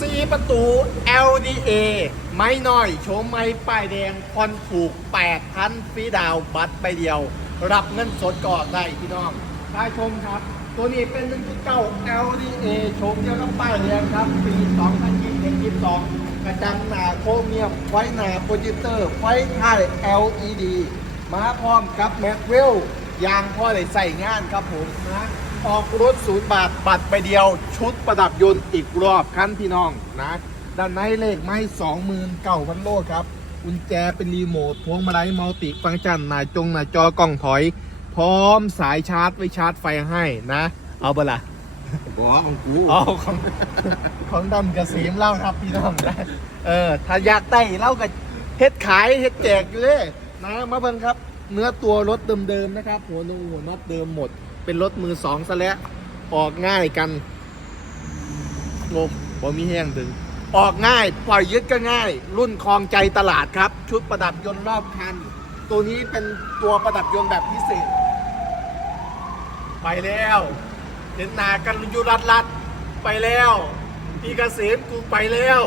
สีประตู LDA ไม่น้อยโฉมไม่ป้ายแดงคอนถูก8พันฟรีดาวบัตรใบเดียว รับเงินสดก่อนได้พี่น้องได้ชมครับ ตัวนี้เป็น1.9 LDA โฉมเดียวกับป้ายแดงครับ ปี 2021-22 กระจังหนาโครเมียมไฟหนาโปรเจคเตอร์ ไฟท้าย LED มาพร้อมกับแม็กเวลยางพ่อได้ใส่งานครับผมนะ ออกรถศูนย์บาทบัตรไปเดียว ชุดประดับยนต์อีกรอบคันพี่น้องนะด้านในเลขไม้สองหมื่นเก้าพันโลครับกุญแจเป็นรีโมทพวงมาลัยมัลติฟังก์ชันหน้าจงหน้าจอกล้องถอย พร้อมสายชาร์จไว้ชาร์จไฟให้นะ เอาเบล่ะบอกของกูอ๋อของของดำกระสีมเล่าครับพี่น้องนะเออถ้าอยากได้เล่ากับเฮ็ดขายเฮ็ดแจกอยู่เลยนะมาเบิ่งครับ เนื้อตัวรถเดิมๆนะครับ หัวนูหัวน็อตเดิมหมด เป็นรถมือสองซะแล้ว ออกง่ายกันงบบ่มีแห้งถึง ออกง่าย ปล่อยยึดก็ง่าย รุ่นคลองใจตลาดครับ ชุดประดับยนต์รอบคัน ตัวนี้เป็นตัวประดับยนต์แบบพิเศษ ไปแล้วเห็นหนากันอยุรัดรัดไปแล้วพี่เกษมกูไปแล้ว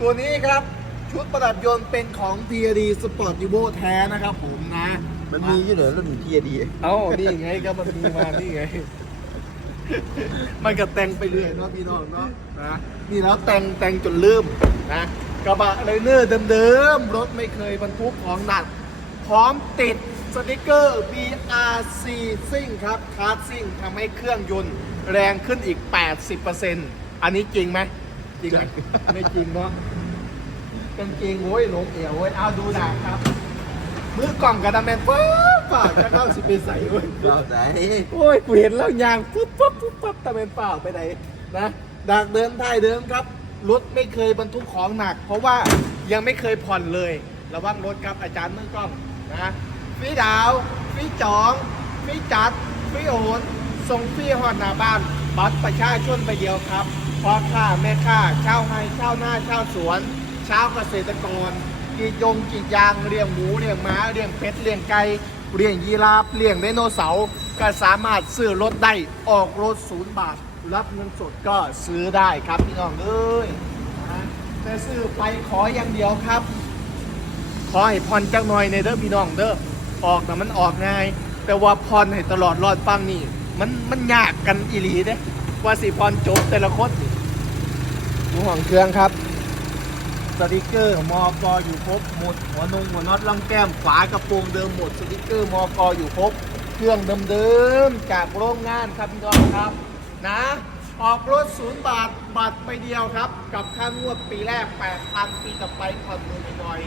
ตัวนี้ครับ ชุดประดับยนต์เป็นของ TRD Sport Evo แท้นะครับผมนะ มันมีอยู่เหรอรุ่นเทียดีเอ้านี่ไงก็มันมีมานี่ไง มันก็แต่งไปเรื่อยเนาะพี่น้องเนาะนะนี่แล้วแต่งแต่งจนลืมนะกระบะไลเนอร์เดิมๆรถไม่เคยบรรทุกของหนัก พร้อมติดสติกเกอร์ BRC ซิ่งครับคาร์ซิ่งทำให้เครื่องยนต์แรงขึ้นอีก 80%อันนี้จริงไหมจริงไหมไม่จริงเนาะ กางเกงโว้ยหลงเอวโว้ยเอาดูหนักครับ มือกล่องกระดาษแมนปุ๊บปากจะเข้าสิไปใส่เว้ยเราใจโอ้ยกูเห็นแล้วยางปุ๊บปุ๊บปุ๊บปุ๊บตะเป็นเปล่าไปไหนนะดักเดิมท้ายเดิมครับ รถไม่เคยบรรทุกของหนัก เพราะว่ายังไม่เคยผ่อนเลย ระวังรถครับอาจารย์มือกล้องนะฟรีดาวฟรีจองฟรีจัดฟรีโอนส่งฟรีหอดหน้าบ้าน บัตรประชาชนไปเดียวครับพ่อค้าแม่ค้าเช่าวไร่เช่าวนาเช่าวสวนเชาวเกษตรกรกรีดยงกรีดยางเลี้ยงหมูเลี้ยงม้าเลี้ยงเป็ดเลี้ยงไก่เลี้ยงยีราฟเลี้ยงไดโนเสาร์ก็สามารถซื้อรถได้ออกรถศูนย์บาท รับเงินสดก็ซื้อได้ครับพี่น้องเอ้ยนะแต่ซื้อไปขออย่างเดียวครับ ขอให้ผ่อนจักหน่อยในเด้อพี่น้องเด้อออกนะมันออกง่าย แต่ว่าผ่อนให้ตลอดรอดฟังนี่มันมันยากกันอีหลีเด้ว่าสิผ่อนจบแต่ละคนนี่ดูห่วงเครื่องครับ สติกเกอร์มอกออยู่ครบหมดหัวนงหัวน็อตล่องแก้มฝากระโปรงเดิมหมดสติกเกอร์มอกออยู่ครบเครื่องเดิมๆจากโรงงานครับพี่น้องครับนะออกรถศูนย์บาทบัตรไปเดียวครับ กับค่างวดปีแรก 8,000 ปีต่อไปผ่อนมือหน่อย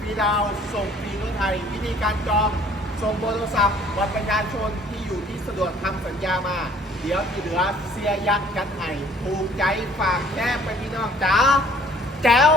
ฟรีดาวส่งฟรีรถไทย วิธีการจองส่งบโทรศัพท์บัตรประชาชนที่อยู่ที่สะดวกทำสัญญามา เดี๋ยวที่เหลือเสียยักษ์กันไห้ถูกใจฝากแค่ไปพี่น้องจ้า แจ๋ว